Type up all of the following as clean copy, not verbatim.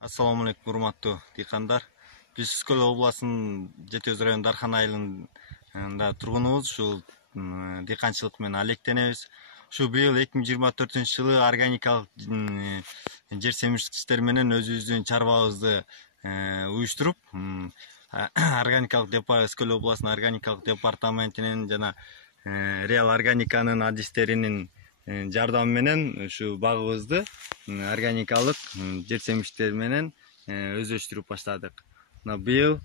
Assalamu алейкум, урматтуу дыйкандар. Биз Үскөл областынын Жети Өз району Дархан айылында тургунубуз. Ушул дыйканчылык менен алектенебиз. Ушу быйыл 2024-жылы органикалык жер семирткичтер менен өзүбүздүн чарбабызды уюштуруп, Үскөл областынын органикалык департаментинин жана Реал Органиканын адистеринин жардамы менен ушу багыбызды органикалык жер семирткичтер менен өздөштүрүп баштадык. Мына быйыл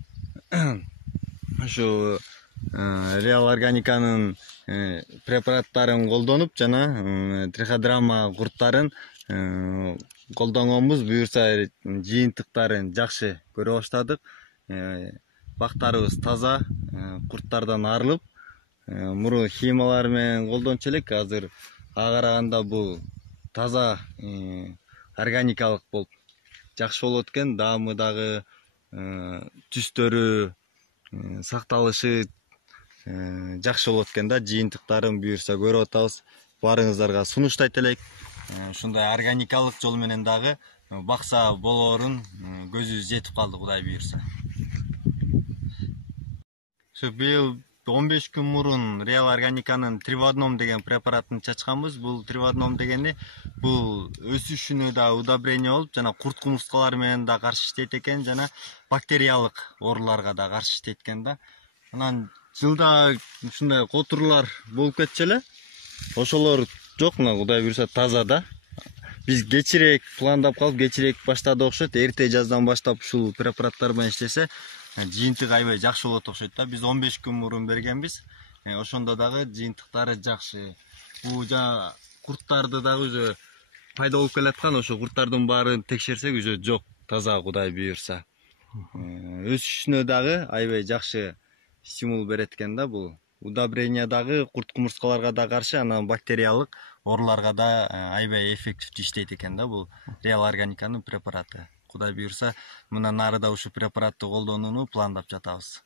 ушу Реал Органиканын препараттарын колдонуп жана триходерма курттарын колдонгонбуз. Буюрса жыйынтыктарын жакшы көрө баштадык. Бактарыбыз таза, курттардан арылып, мурун химиялар менен колдончу элек, азыр ага караганда бул таза органикалык болуп жакшы болот экен. Даамы дагы, түстөрү, сакталышы жакшы болот экен да. Жыйынтыктарын буюрса көрүп атабыз. Баарыңыздарга сунуштайт элек. Ушундай органикалык жол менен дагы бакса болоорун көзүбүз жетип калды, Кудай буюрса. Ушу быйыл 15 күн мурун Реал Органиканын Триводном деген препаратын чачканбыз. Бул Триводном дегени бул өсүшүнө да удобрение болуп, жана курт кумурскалар менен да каршы иштейт экен, жана бактериялык ооруларга да каршы иштейт экен да. Анан жылда ушундай котурлар болуп кетчү эле. Ошолор жок, мына Кудай буюрса таза да. Биз кечирээк пландап калып, кечирээк баштадык окшойт. Эрте жаздан баштап ушул препараттар менен иштесе, жыйынтык аябай жакшы болот окшойт да. Биз 15 күн мурун бергенбиз. Ошондо дагы жыйынтыктары жакшы. Бул жана курттарды дагы өзү пайда болуп келаткан, ошо курттардын баарын текшерсек өзү жок, таза, Кудай буюрса. Өсүшүнө дагы аябай жакшы стимул берет экен да бул. Удобрение дагы курт кумурскаларга да каршы, анан бактериялык ооруларга да аябай эффективдүү иштейт экен да бул Реал Органиканын препараты. Кудай буюрса, мындан ары да ушу препаратты колдонууну пландап жатабыз.